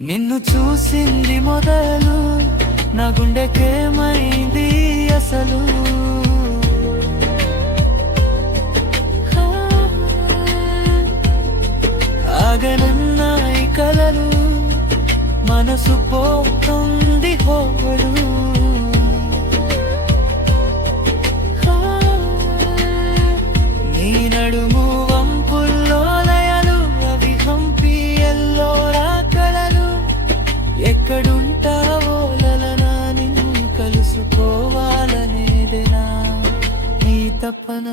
నిన్ను చూసింది మొదలు నా గుండెకేమైంది అసలు ఆగనన్నాయి కలలు మనసు పోతుంది హోవలు నీ నడుము వంపుల్లో లయలు అవి హంపి ఎల్లోరా కళలు ఎక్కడుంటావో లలనా నిన్ను కలుసుకోవాలనేదేనా నీ తపన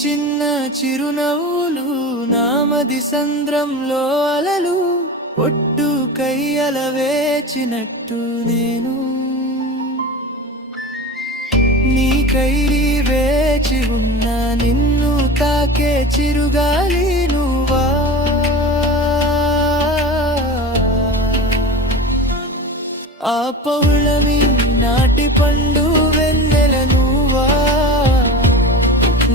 చిన్న చిరునవ్వులు నామది సంద్రంలో అలలు ఒట్టు కయ్యల వేచినట్టు నేను నీ కైరి వేచి ఉన్నా నిన్ను తాకే చిరుగాలి నువ్వా ఆ పౌళమి నాటి పండు వెన్నెల నువ్వా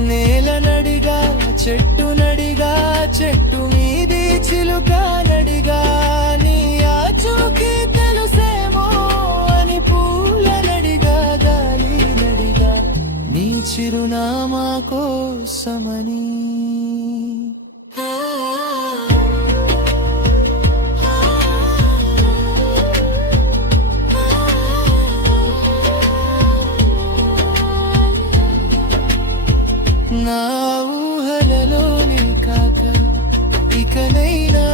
నేల నడిగా చెట్టు నడిగా చెట్టు మీది చిలుక నడిగా నీ ఆచూకీ తెలుసేమో అని పూల నడిగా గాలి నడిగా నీ చిరునామా కోసమని నా ఊహలలోనే కాక ఇకనైనా